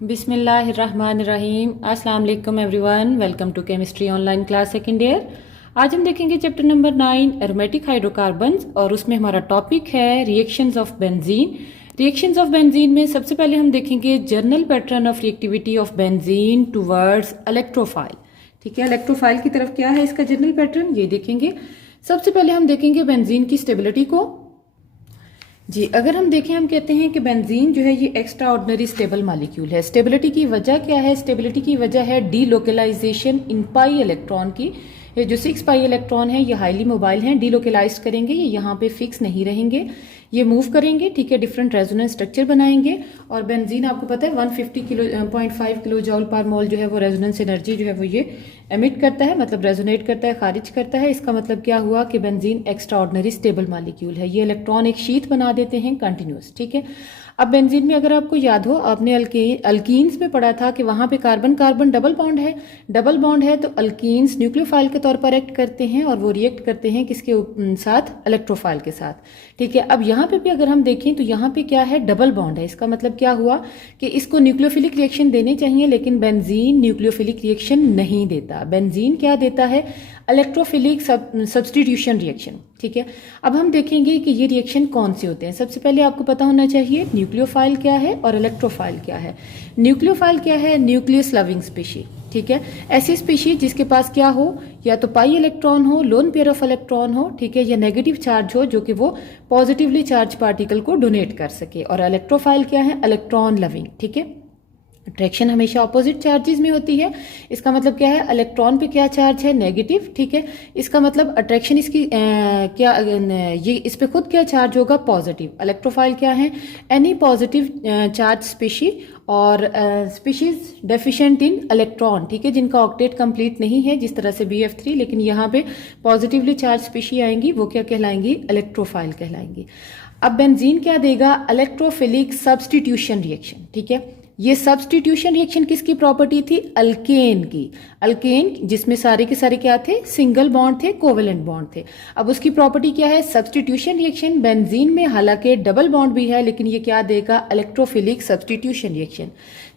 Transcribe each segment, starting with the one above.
बिस्मिल्लाहिर्रहमानिर्रहीम। अस्सलाम वालेकुम everyone, welcome to chemistry online class second year. आज हम देखेंगे चैप्टर नंबर 9 एरोमेटिक हाइड्रोकार्बन्स और उसमें हमारा टॉपिक है reactions of benzene. Reactions of benzene में सबसे पहले हम देखेंगे journal pattern of reactivity of benzene towards electrophile. ठीक है, इलेक्ट्रोफाइल की तरफ क्या है इसका जर्नल पैटर्न, ये देखेंगे। सबसे पहले हम देखेंगे बेंजीन की स्टेबिलिटी को। जी, अगर हम देखें, हम कहते हैं कि बेंजीन जो है ये एक्स्ट्रा ऑर्डिनरी स्टेबल मॉलिक्यूल है। स्टेबिलिटी की वजह क्या है? स्टेबिलिटी की वजह है डीलोकलाइजेशन इन पाई इलेक्ट्रॉन की। ये जो 6 पाई इलेक्ट्रॉन है ये हाईली मोबाइल हैं, डीलोकलाइज करेंगे, ये यहाँ पे फिक्स नहीं रहेंगे, ये मूव करेंगे। ठीक है, डिफरेंट रेजोनेंस स्ट्रक्चर बनाएंगे। और बेंजीन आपको पता है 150.5 किलो जॉल पर मोल जो है वो रेजोनेंस एनर्जी जो है वो ये एमिट करता है, मतलब रेजोनेट करता है, खारिज करता है। इसका मतलब क्या हुआ कि benzene extra ordinary stable molecule है। ये इलेक्ट्रॉन एक शीट बना देते हैं कंटिन्यूस। ठीक है, अब बेंजीन में अगर आपको याद हो, आपने अल्कीन्स में पढ़ा था कि वहां पे कार्बन कार्बन डबल बॉन्ड है। डबल बॉन्ड है तो अल्कीन्स न्यूक्लियोफाइल के तौर पर एक्ट करते हैं और वो रिएक्ट करते हैं किसके साथ? इलेक्ट्रोफाइल के साथ। ठीक है, अब यहाँ पे भी अगर हम देखें तो यहाँ पे क्या है? डबल बॉन्ड है। इसका मतलब क्या हुआ कि इसको न्यूक्लियोफिलिक रिएक्शन देने चाहिए, लेकिन बेंजीन न्यूक्लियोफिलिक रिएक्शन नहीं देता। बेंजीन क्या देता है? Electrophilic substitution reaction. ठीक है, अब हम देखेंगे कि ये रिएक्शन कौन से होते हैं। सबसे पहले आपको पता होना चाहिए न्यूक्लियोफाइल क्या है और इलेक्ट्रोफाइल क्या है। न्यूक्लियोफाइल क्या है? Nucleus loving species. ठीक है, ऐसी स्पीशी जिसके पास क्या हो, या तो पाई इलेक्ट्रॉन हो, लोन पेयर ऑफ इलेक्ट्रॉन हो, ठीक है, या नेगेटिव चार्ज हो जो कि वो पॉजिटिवली चार्ज पार्टिकल को डोनेट कर सके। और इलेक्ट्रोफाइल क्या है? Electron loving. ठीक है, अट्रैक्शन हमेशा ऑपोजिट चार्जेस में होती है। इसका मतलब क्या है? इलेक्ट्रॉन पे क्या चार्ज है? नेगेटिव। ठीक है, इसका मतलब अट्रैक्शन इसकी ये इस पे खुद क्या चार्ज होगा? पॉजिटिव। इलेक्ट्रोफाइल क्या है? एनी पॉजिटिव चार्ज स्पीशी और स्पीशीज डेफिशिएंट इन इलेक्ट्रॉन। ठीक है, जिनका ऑक्टेट कंप्लीट नहीं है, जिस तरह से BF3, लेकिन यहाँ पे पॉजिटिवली चार्ज स्पीशी आएंगी, वो क्या कहलाएंगी? इलेक्ट्रोफाइल कहलाएंगी। अब बेंजीन क्या देगा? Electrophilic substitution reaction. ठीक है, ये सब्स्टिट्यूशन रिएक्शन किसकी प्रॉपर्टी थी? अल्केन की। अल्केन जिसमें सारे के सारे क्या थे? सिंगल बॉन्ड थे, कोवेलेंट बॉन्ड थे। अब उसकी प्रॉपर्टी क्या है? Substitution reaction. बेंजीन में हालांकि डबल बॉन्ड भी है, लेकिन ये क्या देगा? Electrophilic substitution reaction.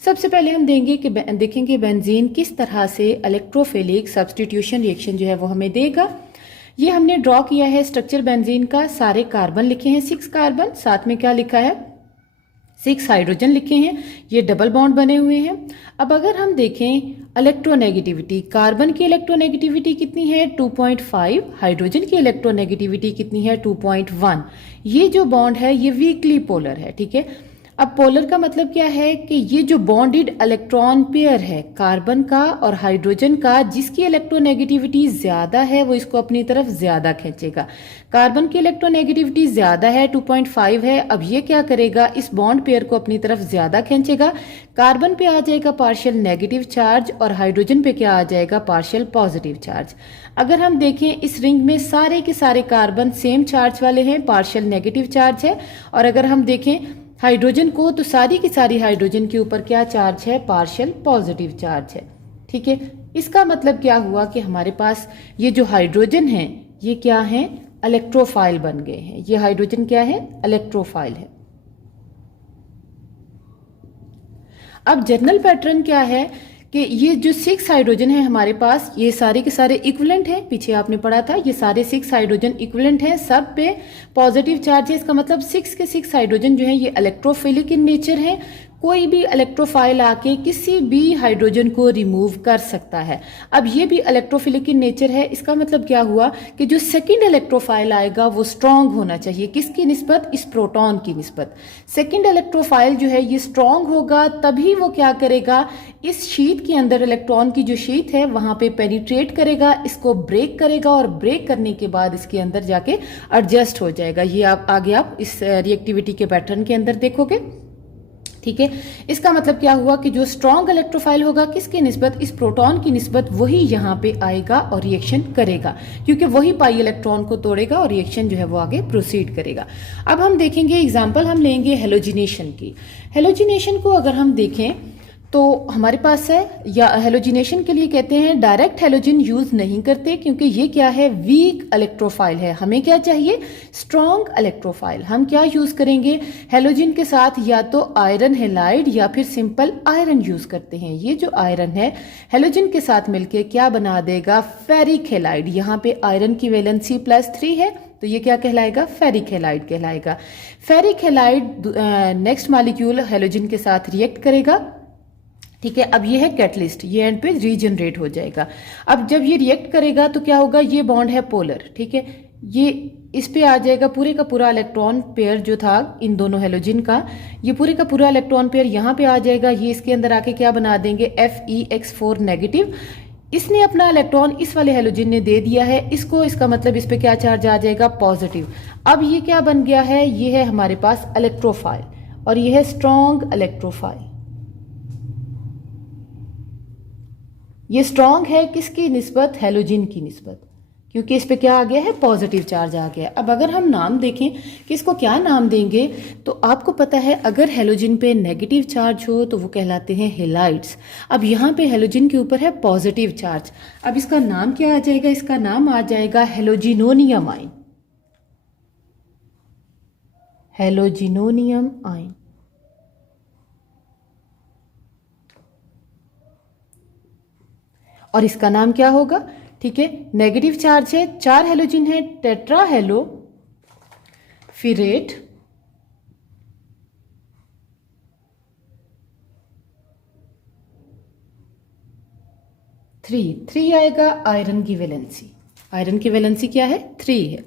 सबसे पहले हम देखेंगे बेंजीन किस तरह से इलेक्ट्रोफिलिक सब्स्टिट्यूशन रिएक्शन जो है वो हमें देगा। ये हमने ड्रॉ किया है स्ट्रक्चर बेंजीन का। सारे कार्बन लिखे हैं 6 कार्बन, साथ में क्या लिखा है? 6 हाइड्रोजन लिखे हैं। ये डबल बॉन्ड बने हुए हैं। अब अगर हम देखें इलेक्ट्रोनेगेटिविटी, कार्बन की इलेक्ट्रोनेगेटिविटी कितनी है? 2.5। हाइड्रोजन की इलेक्ट्रोनेगेटिविटी कितनी है? 2.1। ये जो बॉन्ड है ये वीकली पोलर है। ठीक है, अब पोलर का मतलब क्या है कि ये जो बॉन्डेड इलेक्ट्रॉन पेयर है कार्बन का और हाइड्रोजन का, जिसकी इलेक्ट्रोनेगेटिविटी ज्यादा है वो इसको अपनी तरफ ज्यादा खींचेगा। कार्बन की इलेक्ट्रोनेगेटिविटी ज्यादा है, 2.5 है। अब ये क्या करेगा? इस बॉन्ड पेयर को अपनी तरफ ज्यादा खींचेगा। कार्बन पे आ जाएगा पार्शियल नेगेटिव चार्ज और हाइड्रोजन पे क्या आ जाएगा? Partial positive charge. अगर हम देखें इस रिंग में सारे के सारे कार्बन सेम चार्ज वाले हैं, पार्शियल नेगेटिव चार्ज है। और अगर हम देखें हाइड्रोजन को, तो सारी की सारी हाइड्रोजन के ऊपर क्या चार्ज है? पार्शियल पॉजिटिव चार्ज है। ठीक है, इसका मतलब क्या हुआ कि हमारे पास ये जो हाइड्रोजन है ये क्या है? इलेक्ट्रोफाइल बन गए हैं। ये हाइड्रोजन क्या है? इलेक्ट्रोफाइल है। अब जर्नल पैटर्न क्या है कि ये जो 6 हाइड्रोजन है हमारे पास, ये सारे के सारे इक्विवेलेंट हैं। पीछे आपने पढ़ा था ये सारे 6 हाइड्रोजन इक्विवेलेंट हैं, सब पे पॉजिटिव चार्ज है। इसका मतलब 6 के 6 हाइड्रोजन जो है ये इलेक्ट्रोफिलिक इन नेचर है। कोई भी इलेक्ट्रोफाइल आके किसी भी हाइड्रोजन को रिमूव कर सकता है। अब ये भी इलेक्ट्रोफिलिक इन नेचर है। इसका मतलब क्या हुआ कि जो सेकंड इलेक्ट्रोफाइल आएगा वो स्ट्रांग होना चाहिए। किसकी निस्बत? इस प्रोटॉन की निस्बत। सेकंड इलेक्ट्रोफाइल जो है ये स्ट्रांग होगा, तभी वो क्या करेगा? इस शीट के अंदर, इलेक्ट्रॉन की जो शीट है वहां पे पेनिट्रेट करेगा, इसको ब्रेक करेगा और ब्रेक करने के बाद इसके अंदर जाके एडजस्ट हो जाएगा। ये आप आगे आप इस रिएक्टिविटी के पैटर्न के अंदर देखोगे। ठीक है, इसका मतलब क्या हुआ कि जो स्ट्रॉन्ग इलेक्ट्रोफाइल होगा किसकी निस्बत? इस प्रोटॉन की निस्बत, वही यहाँ पे आएगा और रिएक्शन करेगा, क्योंकि वही पाई इलेक्ट्रॉन को तोड़ेगा और रिएक्शन जो है वो आगे प्रोसीड करेगा। अब हम देखेंगे एग्जांपल हम लेंगे हेलोजिनेशन की। हेलोजिनेशन को अगर हम देखें तो हमारे पास है, या हेलोजिनेशन के लिए कहते हैं डायरेक्ट हेलोजन यूज नहीं करते क्योंकि ये क्या है, वीक इलेक्ट्रोफाइल है। हमें क्या चाहिए, स्ट्रॉन्ग इलेक्ट्रोफाइल। हम क्या यूज करेंगे, हेलोजन के साथ या तो आयरन हेलाइड या फिर सिंपल आयरन यूज करते हैं। ये जो आयरन है हेलोजन के साथ मिलके क्या बना देगा, फेरिक हेलाइड। यहाँ पे आयरन की वैलेंसी +3 है तो ये क्या कहलाएगा, फेरिक हेलाइड कहलाएगा। Ferric halide next molecule halogen के साथ रिएक्ट करेगा, ठीक है। अब ये है कैटलिस्ट, ये एंड पे रीजनरेट हो जाएगा। अब जब ये रिएक्ट करेगा तो क्या होगा, ये बॉन्ड है पोलर, ठीक है। ये इस पे आ जाएगा पूरे का पूरा इलेक्ट्रॉन पेयर जो था इन दोनों हेलोजन का, ये पूरे का पूरा इलेक्ट्रॉन पेयर यहाँ पे आ जाएगा। ये इसके अंदर आके क्या बना देंगे, FeX4 नेगेटिव। इसने अपना इलेक्ट्रॉन इस वाले हेलोजन ने दे दिया है इसको, इसका मतलब इस पे क्या चार्ज आ जाएगा, पॉजिटिव। अब ये क्या बन गया है, ये है हमारे पास इलेक्ट्रोफाइल और ये है स्ट्रॉन्ग इलेक्ट्रोफाइल। ये स्ट्रॉन्ग है किसकी निस्बत, हेलोजन की निस्बत, क्योंकि इस पे क्या आ गया है, पॉजिटिव चार्ज आ गया। अब अगर हम नाम देखें कि इसको क्या नाम देंगे, तो आपको पता है अगर हेलोजन पे नेगेटिव चार्ज हो तो वो कहलाते हैं हेलाइड्स। अब यहाँ पे हेलोजन के ऊपर है पॉजिटिव चार्ज, अब इसका नाम क्या आ जाएगा, इसका नाम आ जाएगा हेलोजिनोनियम आयन, हेलोजिनोनियम आयन। और इसका नाम क्या होगा, ठीक है, नेगेटिव चार्ज है, 4 हेलोजन है, टेट्रा हेलो फिरेट थ्री आएगा। आयरन की वैलेंसी, आयरन की वैलेंसी क्या है, 3 है।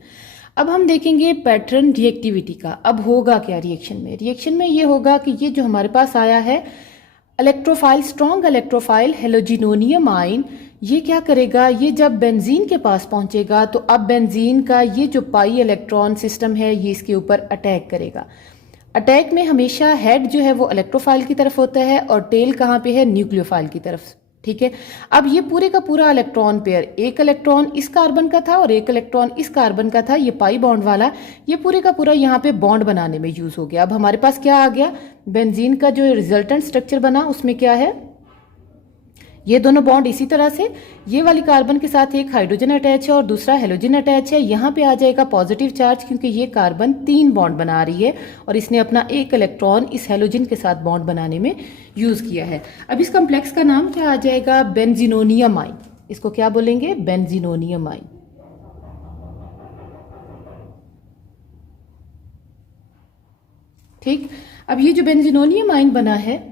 अब हम देखेंगे पैटर्न रिएक्टिविटी का। अब होगा क्या रिएक्शन में, रिएक्शन में ये होगा कि ये जो हमारे पास आया है इलेक्ट्रोफाइल, स्ट्रॉन्ग इलेक्ट्रोफाइल हेलोजिनोनियम आयन, ये क्या करेगा, ये जब बेंजीन के पास पहुंचेगा तो अब बेंजीन का ये जो पाई इलेक्ट्रॉन सिस्टम है ये इसके ऊपर अटैक करेगा। अटैक में हमेशा हेड जो है वो इलेक्ट्रोफाइल की तरफ होता है और टेल कहाँ पे है, न्यूक्लियोफाइल की तरफ, ठीक है। अब ये पूरे का पूरा इलेक्ट्रॉन पेयर, एक इलेक्ट्रॉन इस कार्बन का था और एक इलेक्ट्रॉन इस कार्बन का था, ये पाई बॉन्ड वाला, ये पूरे का पूरा यहाँ पे बॉन्ड बनाने में यूज हो गया। अब हमारे पास क्या आ गया, बेंजीन का जो रिजल्टेंट स्ट्रक्चर बना उसमें क्या है, ये दोनों बॉन्ड इसी तरह से, ये वाली कार्बन के साथ एक हाइड्रोजन अटैच है और दूसरा हेलोजन अटैच है। यहाँ पे आ जाएगा पॉजिटिव चार्ज क्योंकि ये कार्बन 3 बॉन्ड बना रही है और इसने अपना एक इलेक्ट्रॉन इस हेलोजन के साथ बॉन्ड बनाने में यूज किया है। अब इस कॉम्प्लेक्स का नाम क्या आ जाएगा, बेंजीनोनियम आयन। इसको क्या बोलेंगे, बेंजीनोनियम आयन, ठीक। अब ये जो बेंजीनोनियम आयन बना है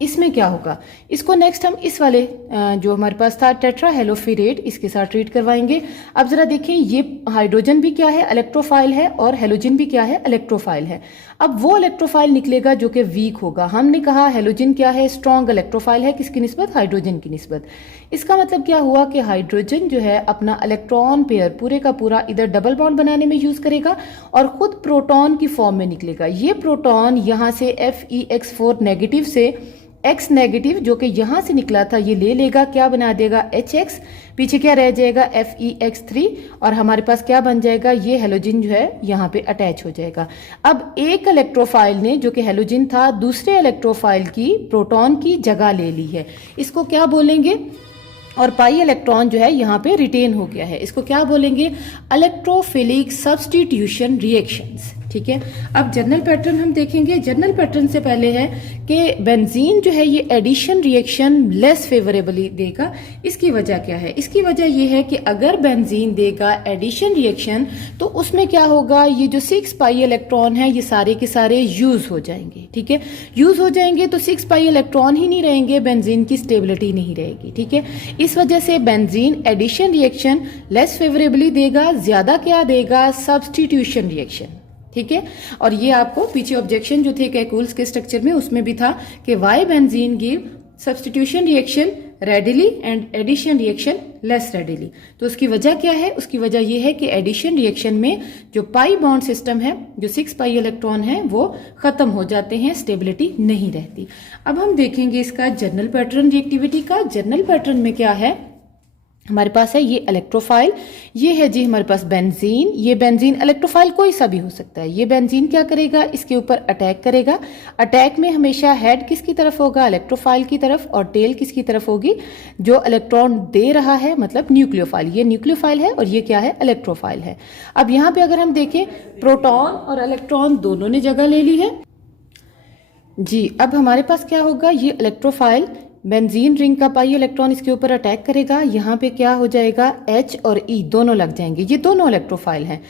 इसमें क्या होगा, इसको नेक्स्ट हम इस वाले जो हमारे पास था टेट्रा हेलोफिरेट, इसके साथ ट्रीट करवाएंगे। अब जरा देखें, ये हाइड्रोजन भी क्या है, इलेक्ट्रोफाइल है और हेलोजन भी क्या है, इलेक्ट्रोफाइल है। अब वो इलेक्ट्रोफाइल निकलेगा जो कि वीक होगा। हमने कहा हेलोजन क्या है, स्ट्रॉन्ग इलेक्ट्रोफाइल है, किसकी निस्बत, हाइड्रोजन की निस्बत। इसका मतलब क्या हुआ कि हाइड्रोजन जो है अपना इलेक्ट्रॉन पेयर पूरे का पूरा इधर डबल बॉन्ड बनाने में यूज करेगा और खुद प्रोटॉन की फॉर्म में निकलेगा। ये प्रोटॉन यहाँ से FeX4 नेगेटिव से X नेगेटिव जो कि यहाँ से निकला था ये ले लेगा, क्या बना देगा, HX, पीछे क्या रह जाएगा, FeX3 और हमारे पास क्या बन जाएगा, ये हेलोजन जो है यहाँ पे अटैच हो जाएगा। अब एक इलेक्ट्रोफाइल ने जो कि हेलोजन था दूसरे इलेक्ट्रोफाइल की प्रोटॉन की जगह ले ली है, इसको क्या बोलेंगे, और पाई इलेक्ट्रॉन जो है यहाँ पे रिटेन हो गया है, इसको क्या बोलेंगे, इलेक्ट्रोफिलिक सब्स्टिट्यूशन रिएक्शंस, ठीक है। अब जनरल पैटर्न हम देखेंगे। जनरल पैटर्न से पहले है कि बेंजीन जो है ये एडिशन रिएक्शन लेस फेवरेबली देगा। इसकी वजह क्या है, इसकी वजह ये है कि अगर बेंजीन देगा एडिशन रिएक्शन तो उसमें क्या होगा, ये जो 6 पाई इलेक्ट्रॉन है ये सारे के सारे यूज हो जाएंगे, ठीक है। यूज हो जाएंगे तो 6 पाई इलेक्ट्रॉन ही नहीं रहेंगे, बेंजीन की स्टेबिलिटी नहीं रहेगी, ठीक है। इस वजह से benzene addition reaction less favourably देगा, ज्यादा क्या देगा, सब्स्टिट्यूशन रिएक्शन, ठीक है। और ये आपको पीछे ऑब्जेक्शन जो थे कैकुल्स के स्ट्रक्चर में उसमें भी था कि why benzene give substitution reaction readily and addition reaction less readily. तो उसकी वजह क्या है, उसकी वजह ये है कि एडिशन रिएक्शन में जो पाई बॉन्ड सिस्टम है, जो 6 पाई इलेक्ट्रॉन है वो खत्म हो जाते हैं, स्टेबिलिटी नहीं रहती। अब हम देखेंगे इसका जनरल पैटर्न रिएक्टिविटी का। जनरल पैटर्न में क्या है हमारे पास है ये इलेक्ट्रोफाइल, ये है जी हमारे पास बेंजीन। ये बेंजीन इलेक्ट्रोफाइल कोई सा भी हो सकता है। ये बेंजीन क्या करेगा, इसके ऊपर अटैक करेगा। अटैक में हमेशा हेड किसकी तरफ होगा, इलेक्ट्रोफाइल की तरफ, और टेल किसकी तरफ होगी, जो इलेक्ट्रॉन दे रहा है, मतलब न्यूक्लियोफाइल। ये न्यूक्लियोफाइल है और ये क्या है, इलेक्ट्रोफाइल है। अब यहाँ पे अगर हम देखें, प्रोटॉन और इलेक्ट्रॉन दोनों ने जगह ले ली है जी। अब हमारे पास क्या होगा, ये इलेक्ट्रोफाइल बेंजीन रिंग का पाई इलेक्ट्रॉन इसके ऊपर अटैक करेगा। यहाँ पे क्या हो जाएगा, H और E दोनों लग जाएंगे। ये दोनों इलेक्ट्रोफाइल हैं,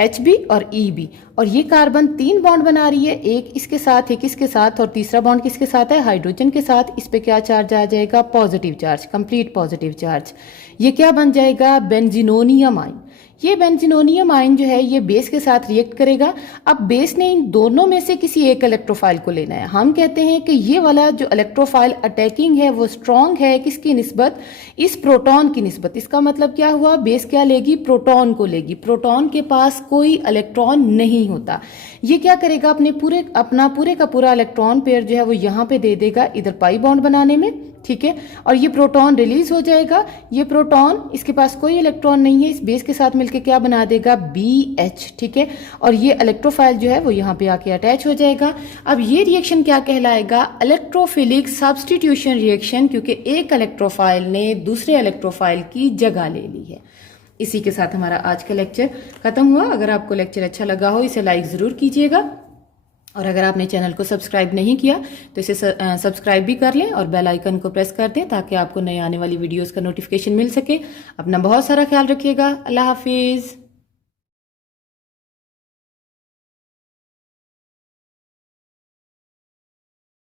H भी और E भी। और ये कार्बन 3 बॉन्ड बना रही है, एक इसके साथ, एक इसके साथ, और तीसरा बॉन्ड किसके साथ है, हाइड्रोजन के साथ। इस पे क्या चार्ज आ जाएगा, positive charge, complete positive charge. ये क्या बन जाएगा, बेंजीनोनियम आयन। ये बेंजीनोनियम आयन जो है ये बेस के साथ रिएक्ट करेगा। अब बेस ने इन दोनों में से किसी एक इलेक्ट्रोफाइल को लेना है। हम कहते हैं कि ये वाला जो इलेक्ट्रोफाइल अटैकिंग है वो स्ट्रॉन्ग है, किसकी निस्बत, इस प्रोटॉन की निस्बत। इसका मतलब क्या हुआ, बेस क्या लेगी, प्रोटॉन को लेगी। प्रोटॉन के पास कोई इलेक्ट्रॉन नहीं होता। ये क्या करेगा, अपना पूरे का पूरा इलेक्ट्रॉन पेयर जो है वो यहाँ पे दे देगा, इधर पाई बॉन्ड बनाने में, ठीक है। और ये प्रोटॉन रिलीज हो जाएगा। ये प्रोटॉन, इसके पास कोई इलेक्ट्रॉन नहीं है, इस बेस के साथ मिलके क्या बना देगा, BH, ठीक है। और ये इलेक्ट्रोफाइल जो है वो यहाँ पे आके अटैच हो जाएगा। अब ये रिएक्शन क्या कहलाएगा, इलेक्ट्रोफिलिक सब्स्टिट्यूशन रिएक्शन, क्योंकि एक इलेक्ट्रोफाइल ने दूसरे इलेक्ट्रोफाइल की जगह ले ली है। इसी के साथ हमारा आज का लेक्चर खत्म हुआ। अगर आपको लेक्चर अच्छा लगा हो इसे लाइक ज़रूर कीजिएगा, और अगर आपने चैनल को सब्सक्राइब नहीं किया तो इसे सब्सक्राइब भी कर लें और बेल आइकन को प्रेस कर दें ताकि आपको नई आने वाली वीडियोस का नोटिफिकेशन मिल सके। अपना बहुत सारा ख्याल रखिएगा। अल्लाह हाफिज़।